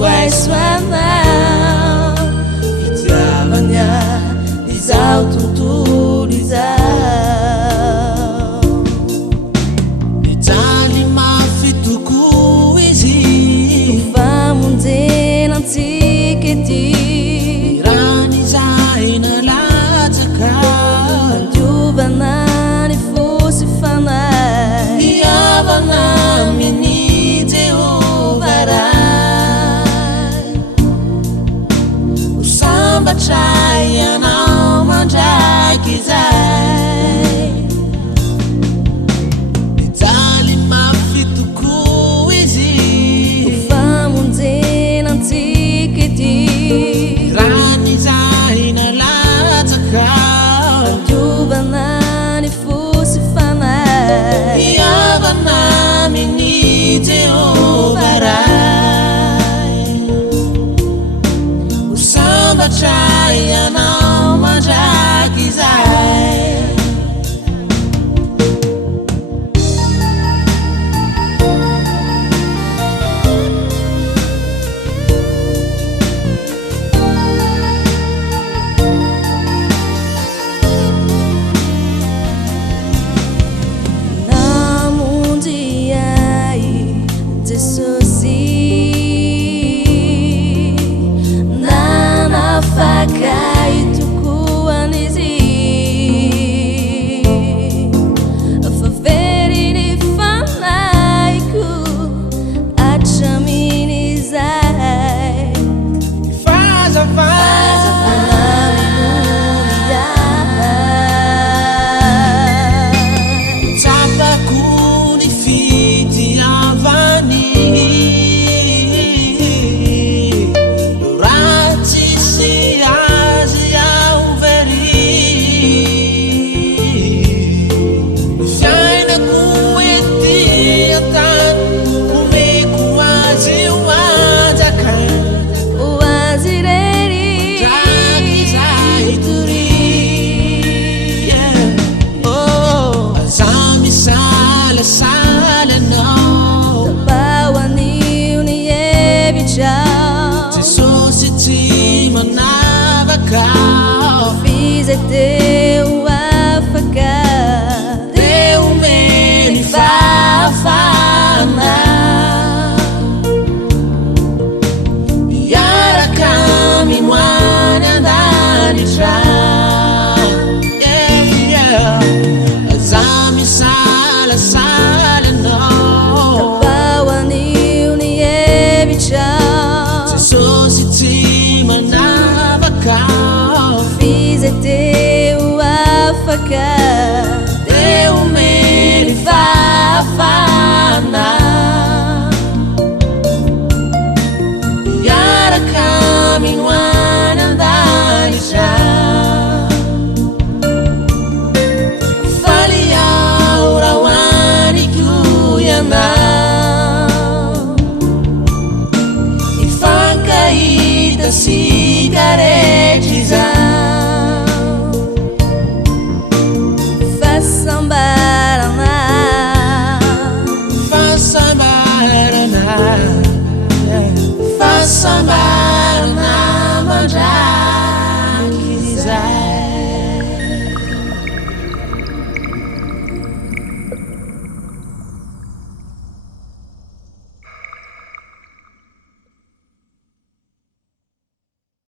vai suanar fitiavanya izao tontolo izao mijaly mafy toko izy famonjenantsika ety rany izay nalatsaka andiovana ny fosy fanay iavana aminy Jehova ray usambatray anao mandraiky izay mijaly mafy toko izy famonjenantsika ety rany izay nalatsaka andiovana ny fosy fanay iavana aminy Jehova ray usambatray anao mandraiky izay namonjy ai Jesosy nanafakay tokoan'izy faveriny fanaiko atramin'izay tsapako ny fitiavany raha tsisy azy ao very fiainako ety antany omeko azy hoajaka oazy rery draky izay tory aza misalasala anao tapahoan'io ny hevitrao Jesosy tsy manavaka fizay teo afaka teo omeny fahafana miaraka minoany andanitra aza misalasala anao tapahoan'io ny hevitrao Jesosy tsy manavaka fizay teo afaka teo omeny fahafana miaraka minoany andanitra faly ao raha hoaniko ianao ifankahita sigaretra izay